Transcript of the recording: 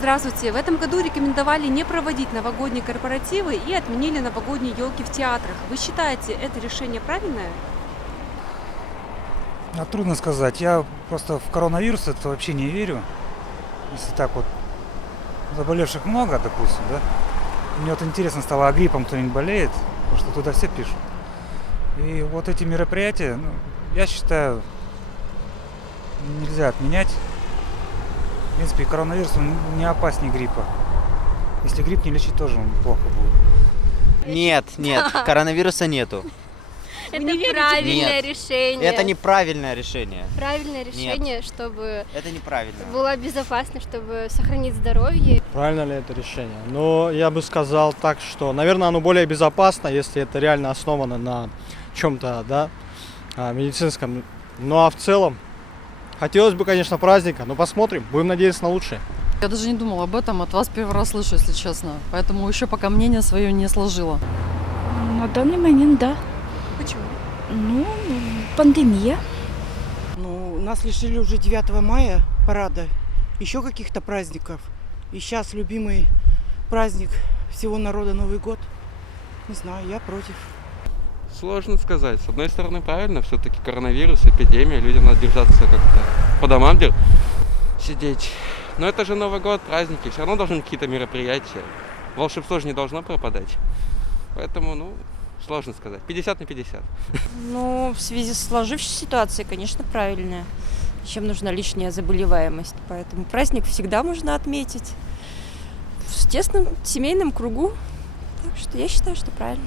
Здравствуйте! В этом году рекомендовали не проводить новогодние корпоративы и отменили новогодние елки в театрах. Вы считаете, это решение правильное? Трудно сказать. Я просто в коронавирус это вообще не верю. Если так вот заболевших много, допустим, да. Мне вот интересно стало, а гриппом кто-нибудь болеет? Потому что туда все пишут. И вот эти мероприятия, я считаю, нельзя отменять. В принципе, коронавирус он не опаснее гриппа. Если грипп не лечить, тоже он плохо будет. Нет, коронавируса нету. Это не верите? правильное Нет. решение. Это неправильное решение. Правильное решение, чтобы Это неправильно. было безопасно, чтобы сохранить здоровье. Правильно ли это решение? Но я бы сказал так, что, наверное, оно более безопасно, если это реально основано на чем-то, да, медицинском. Ну а в целом, хотелось бы, конечно, праздника, но посмотрим, будем надеяться на лучшее. Я даже не думала об этом, от вас первый раз слышу, если честно. Поэтому еще пока мнение свое не сложила. На данный момент, да. Почему? Пандемия. Нас лишили уже 9 мая парада, еще каких-то праздников. И сейчас любимый праздник всего народа Новый год. Не знаю, я против. Сложно сказать. С одной стороны, правильно, все-таки коронавирус, эпидемия, людям надо держаться как-то по домам сидеть. Но это же Новый год, праздники, все равно должны быть какие-то мероприятия. Волшебство же не должно пропадать. Поэтому, сложно сказать. 50 на 50. В связи с сложившейся ситуацией, конечно, правильная. Чем нужна лишняя заболеваемость. Поэтому праздник всегда можно отметить в тесном семейном кругу. Так что я считаю, что правильно.